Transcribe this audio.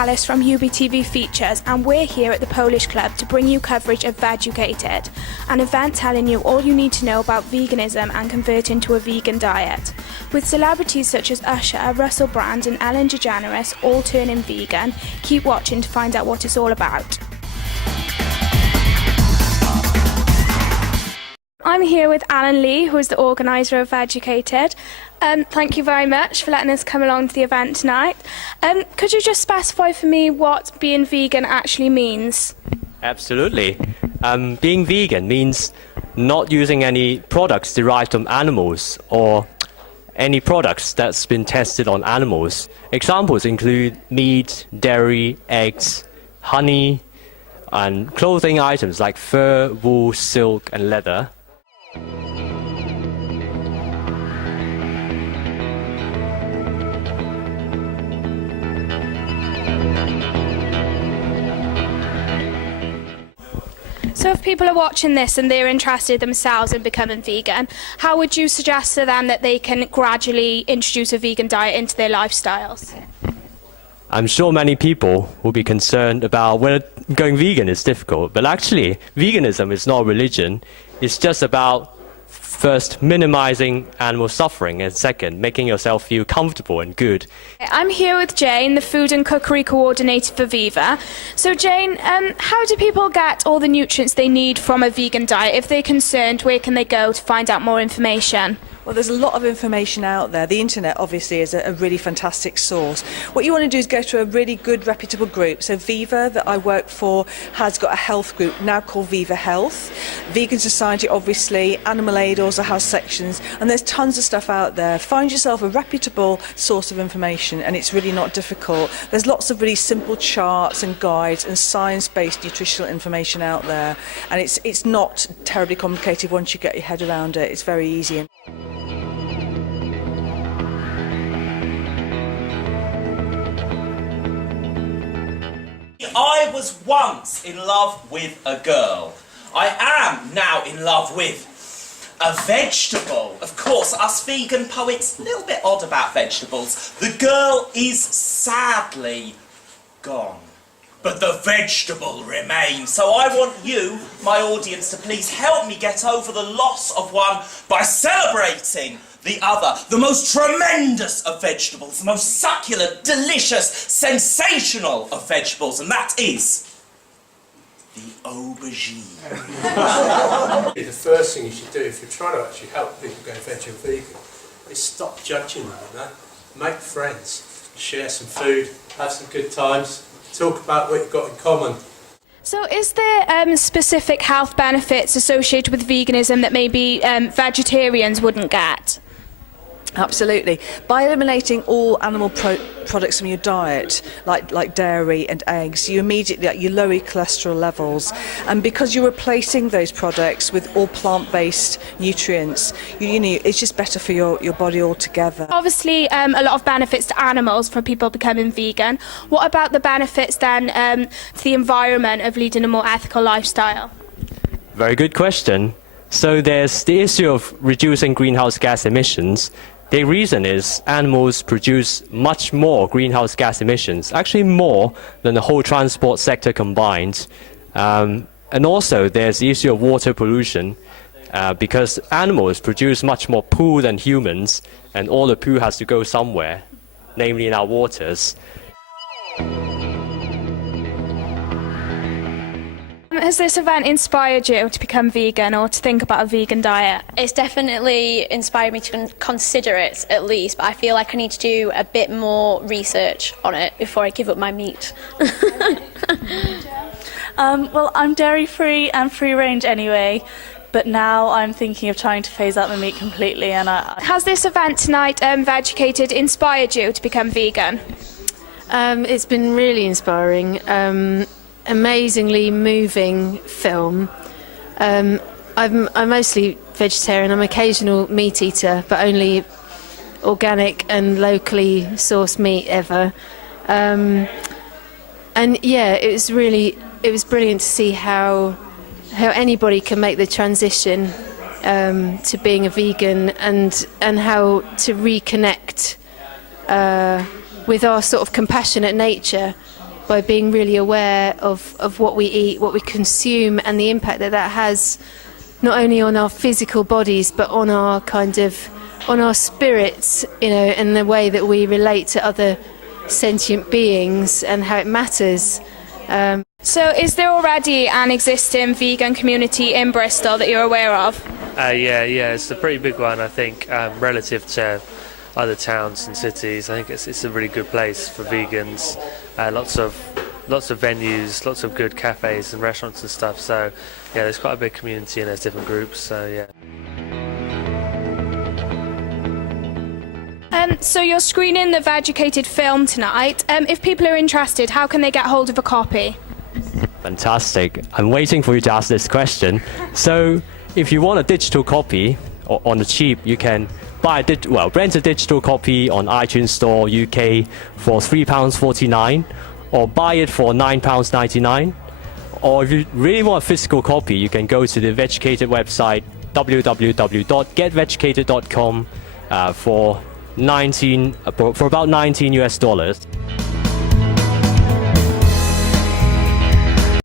Alice from UBTV Features, and we're here at the Polish Club to bring you coverage of Vegucated, an event telling you all you need to know about veganism and converting to a vegan diet. With celebrities such as Usher, Russell Brand and Ellen DeGeneres all turning vegan, keep watching to find out what it's all about. I'm here with Alan Lee, who is the organiser of Vegucated. Thank you very much for letting us come along to the event tonight. Could you just specify for me what being vegan actually means? Absolutely. Being vegan means not using any products derived from animals or any products that's been tested on animals. Examples include meat, dairy, eggs, honey, and clothing items like fur, wool, silk, and leather. So if people are watching this and they're interested themselves in becoming vegan, how would you suggest to them that they can gradually introduce a vegan diet into their lifestyles? I'm sure many people will be concerned about whether going vegan is difficult, but actually veganism is not a religion. It's just about first minimizing animal suffering and second making yourself feel comfortable and good. I'm here with Jane, the food and cookery coordinator for Viva. So Jane, how do people get all the nutrients they need from a vegan diet? If they're concerned, where can they go to find out more information? Well, there's a lot of information out there. The internet obviously is a really fantastic source. What you want to do is go to a really good reputable group. So Viva, that I work for, has got a health group now called Viva Health. Vegan Society, obviously, Animal Aid also has sections, and there's tons of stuff out there. Find yourself a reputable source of information, and it's really not difficult. There's lots of really simple charts and guides and science-based nutritional information out there, and it's not terribly complicated once you get your head around it. It's very easy. I was once in love with a girl. I am now in love with a vegetable. Of course, us vegan poets, a little bit odd about vegetables. The girl is sadly gone, but the vegetable remains. So I want you, my audience, to please help me get over the loss of one by celebrating the other, the most tremendous of vegetables, the most succulent, delicious, sensational of vegetables, and that is the aubergine. The first thing you should do if you're trying to actually help people go veg or vegan is stop judging them, you know? Make friends, share some food, have some good times, talk about what you've got in common. So is there specific health benefits associated with veganism that maybe vegetarians wouldn't get? Absolutely. By eliminating all animal products from your diet, like dairy and eggs, you lower your cholesterol levels, and because you're replacing those products with all plant-based nutrients, it's just better for your body altogether. Obviously, a lot of benefits to animals for people becoming vegan. What about the benefits then to the environment of leading a more ethical lifestyle? Very good question. So there's the issue of reducing greenhouse gas emissions. The reason is animals produce much more greenhouse gas emissions, actually more than the whole transport sector combined. And also there's the issue of water pollution because animals produce much more poo than humans, and all the poo has to go somewhere, namely in our waters. Has this event inspired you to become vegan or to think about a vegan diet? It's definitely inspired me to consider it at least, but I feel like I need to do a bit more research on it before I give up my meat. Well, I'm dairy-free and free-range anyway, but now I'm thinking of trying to phase out the meat completely. And Has this event tonight, Vegucated, inspired you to become vegan? It's been really inspiring. Amazingly moving film. I'm mostly vegetarian. I'm an occasional meat eater, but only organic and locally sourced meat ever. And yeah, it was brilliant to see how anybody can make the transition to being a vegan and how to reconnect with our sort of compassionate nature by being really aware of what we eat, what we consume, and the impact that that has not only on our physical bodies but on our on our spirits, and the way that we relate to other sentient beings and how it matters. So is there already an existing vegan community in Bristol that you're aware of? Yeah, it's a pretty big one, I think, relative to other towns and cities. I think it's a really good place for vegans. Lots of venues, lots of good cafes and restaurants and stuff. So yeah, there's quite a big community and there's different groups. So yeah. So you're screening the Vegucated film tonight. If people are interested, how can they get hold of a copy? Fantastic. I'm waiting for you to ask this question. So if you want a digital copy on the cheap, you can rent a digital copy on iTunes Store UK for £3.49 or buy it for £9.99. Or if you really want a physical copy, you can go to the Vegucated website www.getvegucated.com for about $19.